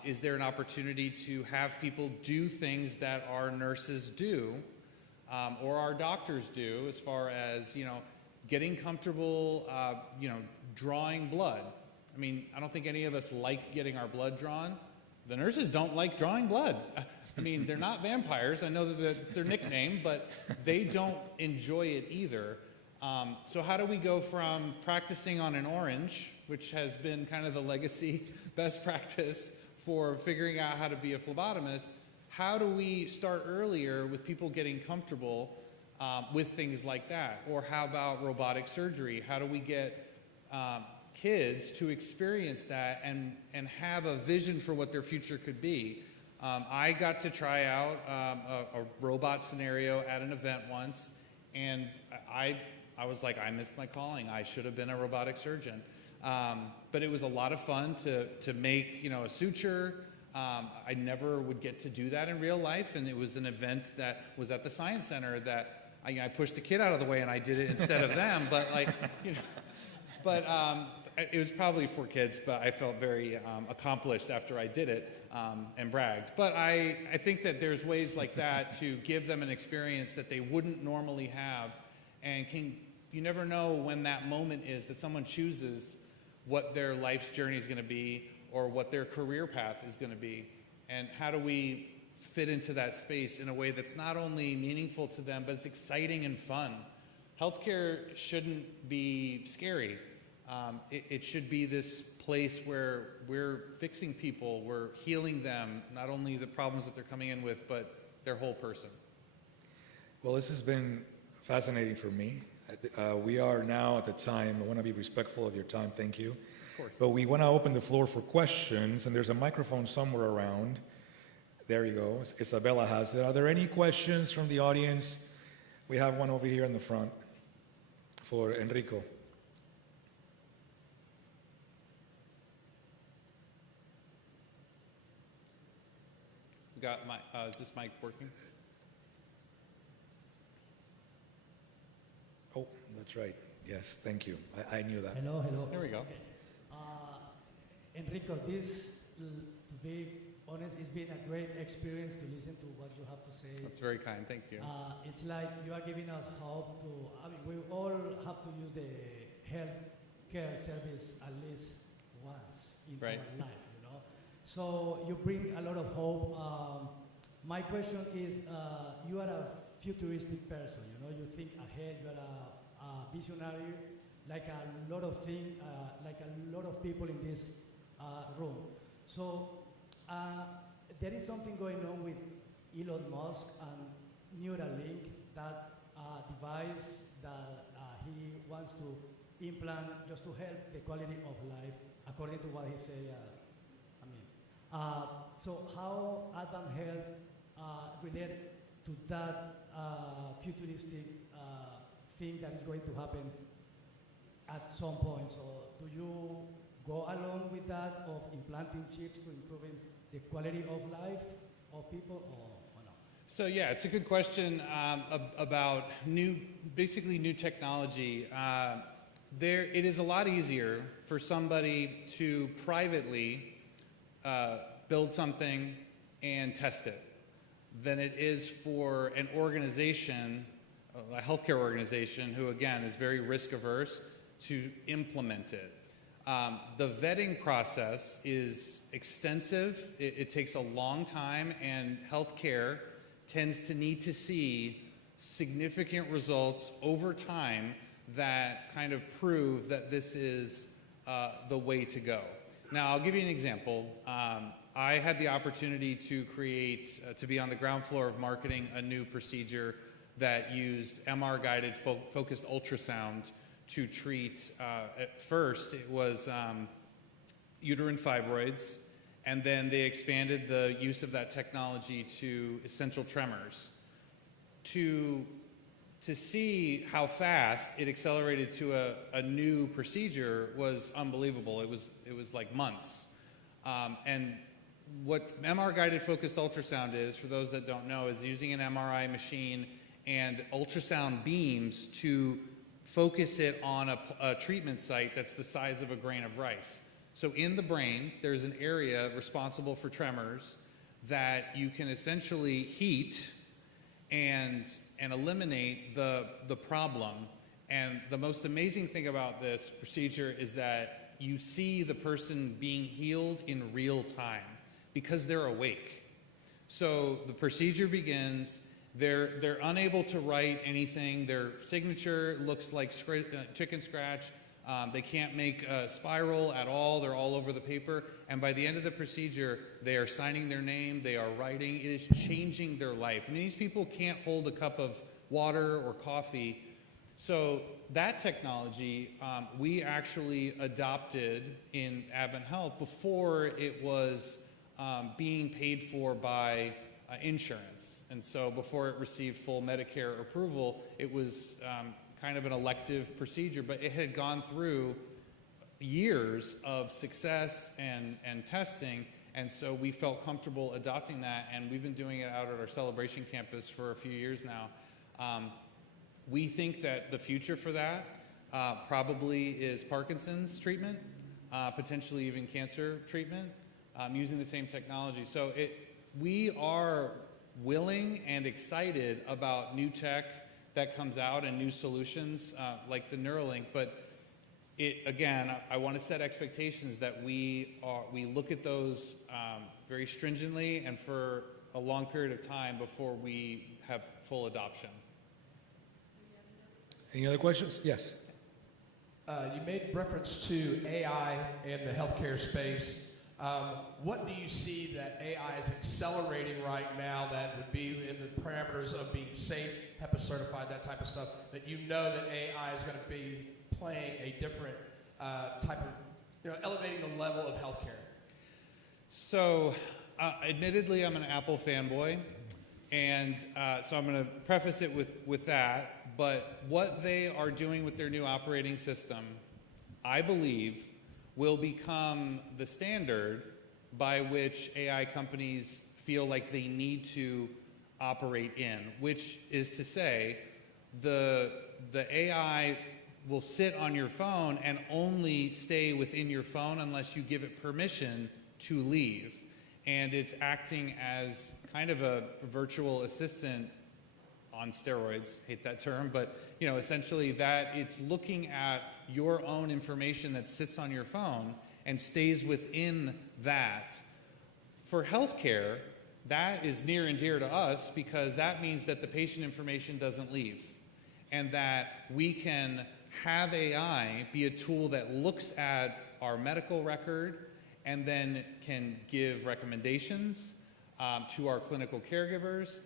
Is there an opportunity to have people do things that our nurses do or our doctors do, as far as getting comfortable drawing blood? I mean, I don't think any of us like getting our blood drawn. The nurses don't like drawing blood. I mean, they're not vampires. I know that it's their nickname, but they don't enjoy it either. So how do we go from practicing on an orange, which has been kind of the legacy best practice for figuring out how to be a phlebotomist, how do we start earlier with people getting comfortable with things like that? Or how about robotic surgery? How do we get kids to experience that and have a vision for what their future could be? I got to try out a robot scenario at an event once, and I was like, I missed my calling. I should have been a robotic surgeon. But it was a lot of fun to make a suture. I never would get to do that in real life, and it was an event that was at the Science Center that I pushed a kid out of the way and I did it instead of them. But it was probably for kids, but I felt very accomplished after I did it and bragged. But I think that there's ways like that to give them an experience that they wouldn't normally have, and you never know when that moment is that someone chooses what their life's journey is going to be or what their career path is going to be, and how do we fit into that space in a way that's not only meaningful to them, but it's exciting and fun. Healthcare shouldn't be scary. It should be this place where we're fixing people, we're healing them, not only the problems that they're coming in with, but their whole person. Well, this has been fascinating for me. We are now at the time, I want to be respectful of your time, thank you. Of course. But we want to open the floor for questions, and there's a microphone somewhere around. There you go, Isabella has it. Are there any questions from the audience? We have one over here in the front for Enrico. We got is this mic working? Oh, that's right. Yes, thank you. I knew that. Hello. There we go. Okay. Enrico, this to be honest, it's been a great experience to listen to what you have to say. That's very kind. Thank you. It's like you are giving us hope to, I mean, we all have to use the health care service at least once in Right. our life, you know. So you bring a lot of hope. My question is, you are a futuristic person, you know, you think ahead, you are a visionary, like a lot of things, like a lot of people in this room. So there is something going on with Elon Musk and Neuralink, that device that he wants to implant just to help the quality of life, according to what he said. So how AdventHealth related to that futuristic thing that is going to happen at some point? So do you go along with that of implanting chips to improving the quality of life of people, or no? So yeah, it's a good question about basically new technology. It is a lot easier for somebody to privately build something and test it than it is for an organization, a healthcare organization, who again is very risk averse, to implement it. The vetting process is extensive. It takes a long time, and healthcare tends to need to see significant results over time that kind of prove that this is the way to go. Now, I'll give you an example. I had the opportunity to to be on the ground floor of marketing a new procedure that used MR-guided focused ultrasound to treat, at first it was uterine fibroids, and then they expanded the use of that technology to essential tremors. To see how fast it accelerated to a new procedure was unbelievable. It was like months. And what MR-guided focused ultrasound is, for those that don't know, is using an MRI machine and ultrasound beams to focus it on a treatment site that's the size of a grain of rice. So in the brain, there's an area responsible for tremors that you can essentially heat and eliminate the problem. And the most amazing thing about this procedure is that you see the person being healed in real time because they're awake. So the procedure begins. They're unable to write anything. Their signature looks like chicken scratch. They can't make a spiral at all. They're all over the paper. And by the end of the procedure, they are signing their name. They are writing. It is changing their life. I mean, these people can't hold a cup of water or coffee. So that technology, we actually adopted in AdventHealth before it was being paid for by insurance. And so before it received full Medicare approval, it was kind of an elective procedure, but it had gone through years of success and testing, and so we felt comfortable adopting that, and we've been doing it out at our Celebration campus for a few years now. We think that the future for that probably is Parkinson's treatment, potentially even cancer treatment, using the same technology. So we are willing and excited about new tech that comes out and new solutions like the Neuralink, but again, I want to set expectations that we look at those very stringently and for a long period of time before we have full adoption. Any other questions? Yes. You made reference to AI in the healthcare space. What do you see that AI is accelerating right now that would be in the parameters of being safe, HEPA certified, that type of stuff, that you know that AI is going to be playing a different type of, elevating the level of healthcare? So, admittedly, I'm an Apple fanboy, and so I'm going to preface it with that. But what they are doing with their new operating system, I believe, will become the standard by which AI companies feel like they need to operate in, which is to say, the AI will sit on your phone and only stay within your phone unless you give it permission to leave. and it's acting as kind of a virtual assistant on steroids, hate that term, but essentially that it's looking at your own information that sits on your phone and stays within that. For healthcare, that is near and dear to us because that means that the patient information doesn't leave and that we can have AI be a tool that looks at our medical record and then can give recommendations to our clinical caregivers.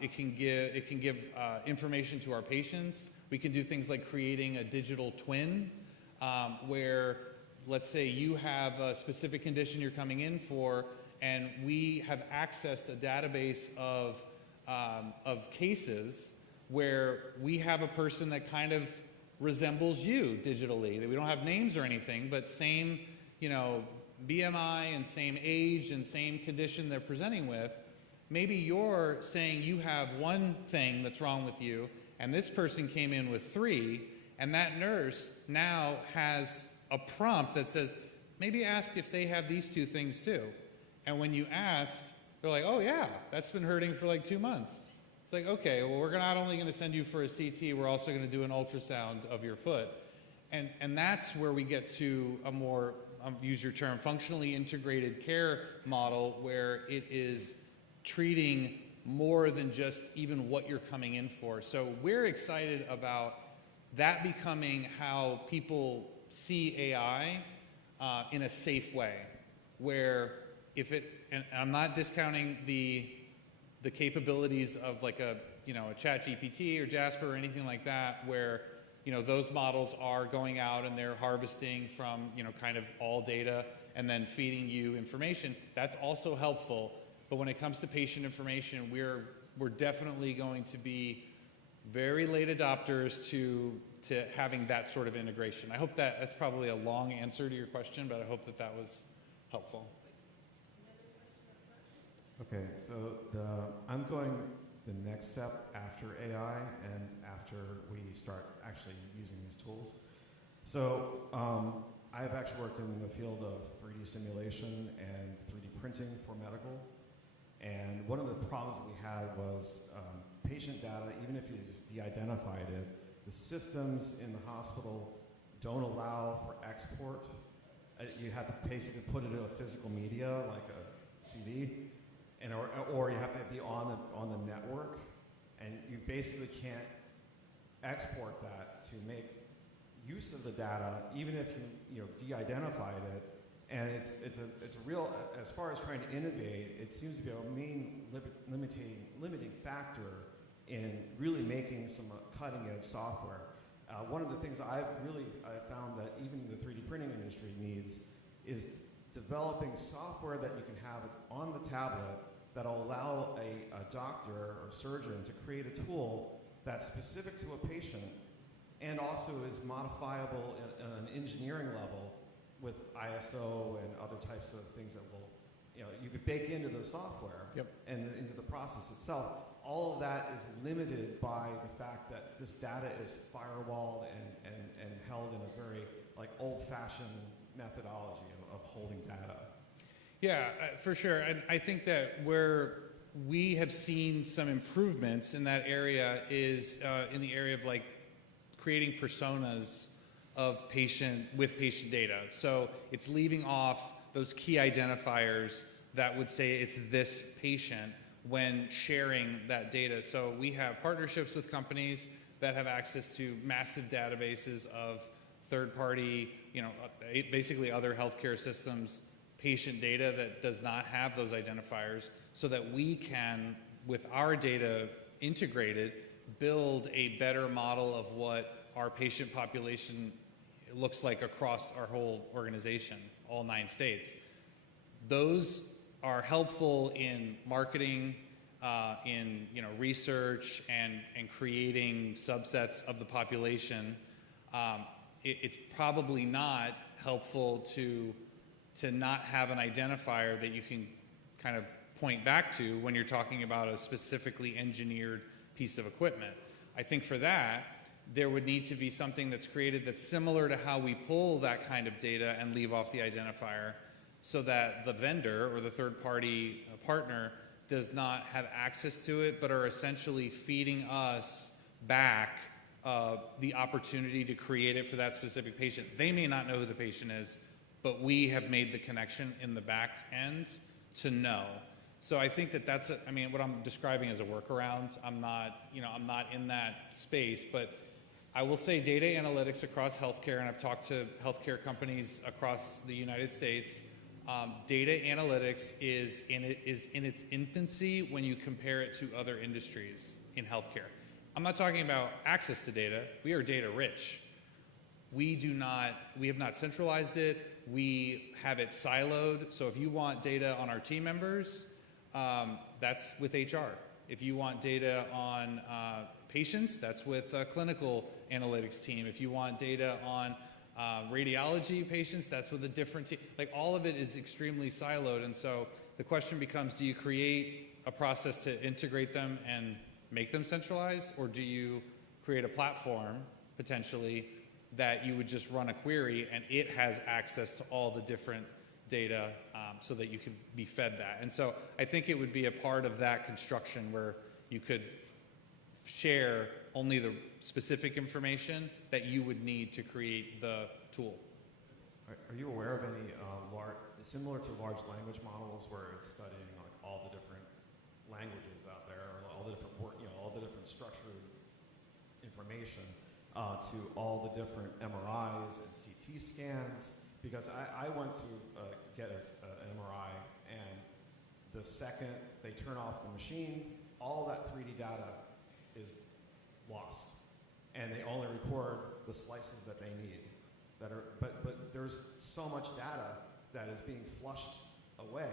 It can give information to our patients. We can do things like creating a digital twin where, let's say you have a specific condition you're coming in for, and we have accessed a database of cases where we have a person that kind of resembles you digitally. That we don't have names or anything, but same, BMI and same age and same condition they're presenting with. Maybe you're saying you have one thing that's wrong with you, and this person came in with 3, and that nurse now has a prompt that says, maybe ask if they have these 2 things too. And when you ask, they're like, oh yeah, that's been hurting for like 2 months. It's like, okay, well, we're not only going to send you for a CT, we're also going to do an ultrasound of your foot. And that's where we get to a more, use your term, functionally integrated care model where it is treating more than just even what you're coming in for. So we're excited about that becoming how people see AI in a safe way, where if it, and I'm not discounting the capabilities of like a ChatGPT or Jasper or anything like that, where those models are going out and they're harvesting from kind of all data and then feeding you information. That's also helpful. But when it comes to patient information, we're definitely going to be very late adopters to having that sort of integration. I hope that's probably a long answer to your question, but I hope that was helpful. Okay, so I'm going the next step after AI and after we start actually using these tools. So I've actually worked in the field of 3D simulation and 3D printing for medical. And one of the problems we had was patient data, even if you de-identified it, the systems in the hospital don't allow for export. You have to basically put it in a physical media, like a CD, or you have to be on the network, and you basically can't export that to make use of the data, even if you de-identified it. And it's a real, as far as trying to innovate, it seems to be a main limiting factor in really making some cutting-edge software. One of the things I found that even the 3D printing industry needs is developing software that you can have on the tablet that'll allow a doctor or surgeon to create a tool that's specific to a patient and also is modifiable at an engineering level with ISO and other types of things that will, you could bake into the software and into the process itself. All of that is limited by the fact that this data is firewalled and held in a very old-fashioned methodology of holding data. Yeah, for sure. And I think that where we have seen some improvements in that area is in the area of creating personas of patient data. So it's leaving off those key identifiers that would say it's this patient when sharing that data. So we have partnerships with companies that have access to massive databases of third-party, basically other healthcare systems, patient data that does not have those identifiers, so that we can, with our data integrated, build a better model of what our patient population looks like across our whole organization, all 9 states. Those are helpful in marketing, in research, and creating subsets of the population. It's probably not helpful to not have an identifier that you can kind of point back to when you're talking about a specifically engineered piece of equipment. I think for that, there would need to be something that's created that's similar to how we pull that kind of data and leave off the identifier, so that the vendor or the third-party partner does not have access to it, but are essentially feeding us back the opportunity to create it for that specific patient. They may not know who the patient is, but we have made the connection in the back end to know. So I think that that's, what I'm describing as a workaround. I'm not in that space, but I will say data analytics across healthcare, and I've talked to healthcare companies across the United States. Data analytics is in its infancy when you compare it to other industries in healthcare. I'm not talking about access to data. We are data rich. We have not centralized it. We have it siloed. So if you want data on our team members, that's with HR. If you want data on patients, that's with a clinical analytics team. If you want data on radiology patients, that's with a different team. Like, all of it is extremely siloed. And so the question becomes, do you create a process to integrate them and make them centralized, or do you create a platform potentially that you would just run a query and it has access to all the different data so that you can be fed that? And so I think it would be a part of that construction where you could share only the specific information that you would need to create the tool. Are you aware of any similar to large language models where it's studying like all the different languages out there, or all the different all the different structured information to all the different MRIs and CT scans? Because I went to get an MRI, and the second they turn off the machine, all that 3D data is lost, and they only record the slices that they need. But there's so much data that is being flushed away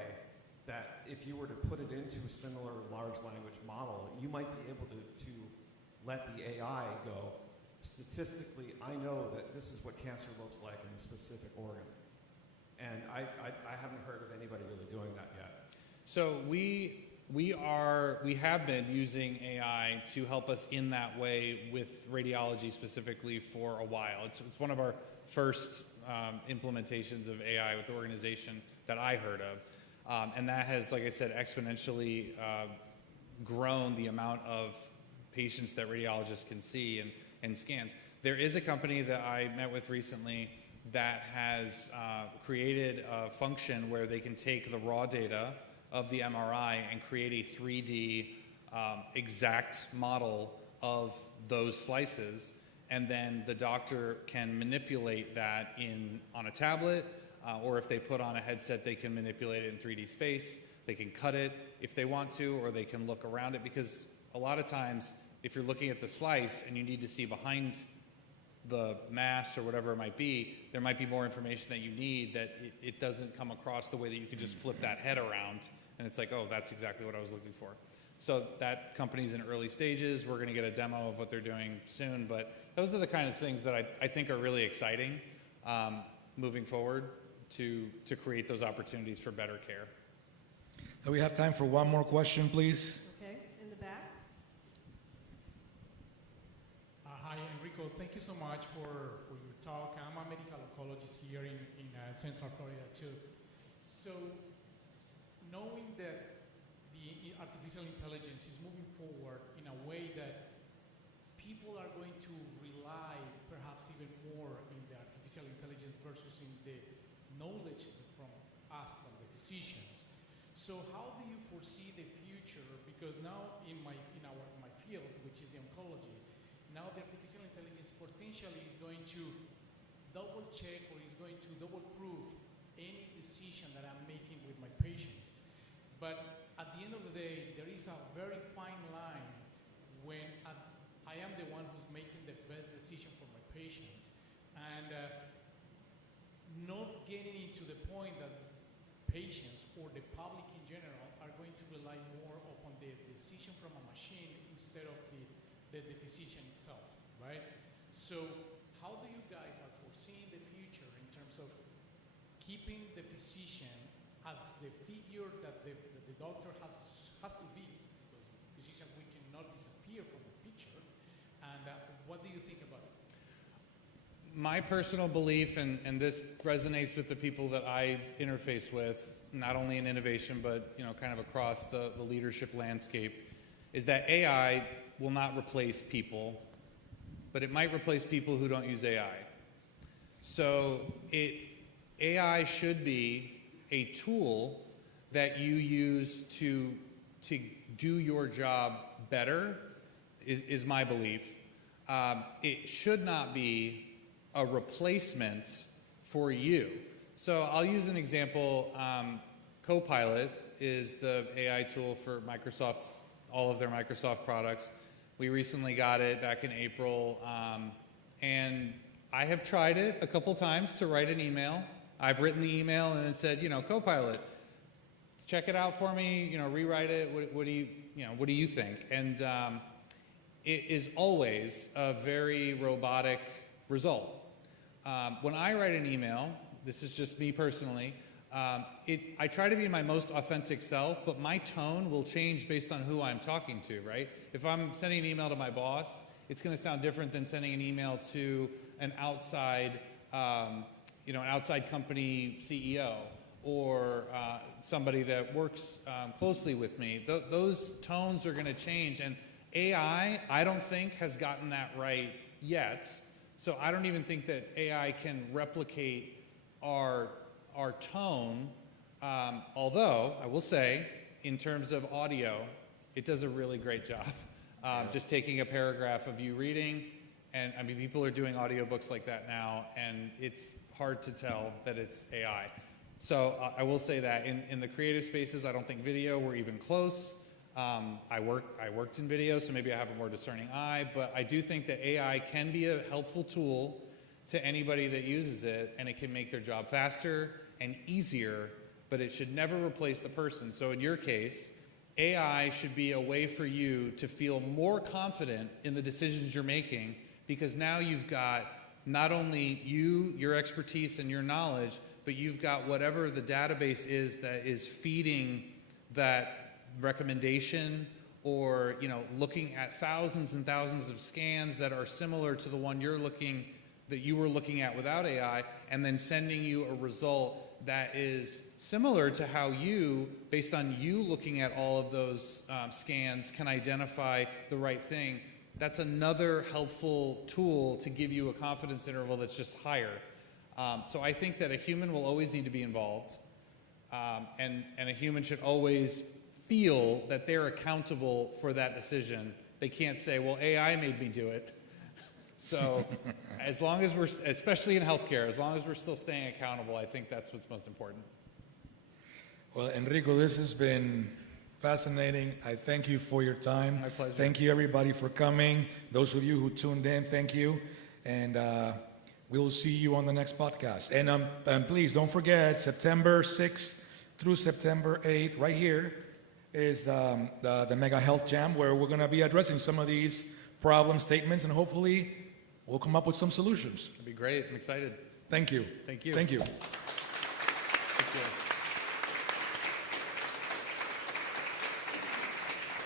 that if you were to put it into a similar large language model, you might be able to let the AI go, statistically, I know that this is what cancer looks like in a specific organ. And I haven't heard of anybody really doing that yet. So we have been using AI to help us in that way with radiology specifically for a while. It's one of our first implementations of AI with the organization that I heard of. And that has, like I said, exponentially grown the amount of patients that radiologists can see and scans. There is a company that I met with recently that has created a function where they can take the raw data of the MRI and create a 3D exact model of those slices, and then the doctor can manipulate that on a tablet, or if they put on a headset, they can manipulate it in 3D space. They can cut it if they want to, or they can look around it, because a lot of times if you're looking at the slice and you need to see behind the mass or whatever it might be, there might be more information that you need that it doesn't come across the way that you can just flip that head around and it's like, oh, that's exactly what I was looking for. So that company's in early stages. We're going to get a demo of what they're doing soon, but those are the kind of things that I think are really exciting moving forward to create those opportunities for better care. We have time for one more question, please. Okay, in the back. Hi, Enrico. Thank you so much for your talk. I'm a medical oncologist here in Central Florida, too. So, knowing that the artificial intelligence is moving forward in a way that people are going to rely perhaps even more in the artificial intelligence versus in the knowledge from us, from the physicians. So how do you foresee the future? Because now in my field, which is the oncology, now the artificial intelligence potentially is going to double check or is going to double prove any decision that I'm making with my patients. But at the end of the day, there is a very fine line when I am the one who's making the best decision for my patient, and not getting into the point that patients or the public in general are going to rely more upon the decision from a machine instead of the physician itself, right? So how do you guys are foreseeing the future in terms of keeping the physician as the figure that the doctor has to be? Because physicians, we cannot disappear from the picture. And what do you think about it? My personal belief, and this resonates with the people that I interface with, not only in innovation, but kind of across the leadership landscape, is that AI will not replace people, but it might replace people who don't use AI. So AI should be a tool that you use to do your job better, is my belief. It should not be a replacement for you. So I'll use an example. Copilot is the AI tool for Microsoft, all of their Microsoft products. We recently got it back in April, and I have tried it a couple times to write an email. I've written the email and then said, Copilot, check it out for me, rewrite it. What do you think? And it is always a very robotic result. When I write an email, this is just me personally, I try to be my most authentic self, but my tone will change based on who I'm talking to, right? If I'm sending an email to my boss, it's going to sound different than sending an email to an outside, an outside company CEO or somebody that works closely with me. Those tones are going to change, and AI, I don't think, has gotten that right yet. So I don't even think that AI can replicate our tone, although I will say, in terms of audio, it does a really great job. Just taking a paragraph of you reading, and I mean, people are doing audiobooks like that now, and it's hard to tell that it's AI. So I will say that in the creative spaces, I don't think video, we're even close. I worked in video, so maybe I have a more discerning eye, but I do think that AI can be a helpful tool to anybody that uses it, and it can make their job faster and easier, but it should never replace the person. So in your case, AI should be a way for you to feel more confident in the decisions you're making, because now you've got not only your expertise and your knowledge, but you've got whatever the database is that is feeding that recommendation, or looking at thousands and thousands of scans that are similar to the one that you were looking at without AI, and then sending you a result that is similar to how you, based on you looking at all of those scans, can identify the right thing. That's another helpful tool to give you a confidence interval that's just higher. So I think that a human will always need to be involved, and a human should always feel that they're accountable for that decision. They can't say, well, AI made me do it. So as long as we're, especially in healthcare, as long as we're still staying accountable, I think that's what's most important. Well, Enrico, this has been fascinating. I thank you for your time. My pleasure. Thank you, everybody, for coming. Those of you who tuned in, thank you. And we'll see you on the next podcast. And please don't forget, September 6th through September 8th, right here, is the Mega Health Jam, where we're going to be addressing some of these problem statements, and hopefully we'll come up with some solutions. It'd be great. I'm excited. Thank you. Thank you. Thank you. Thank you.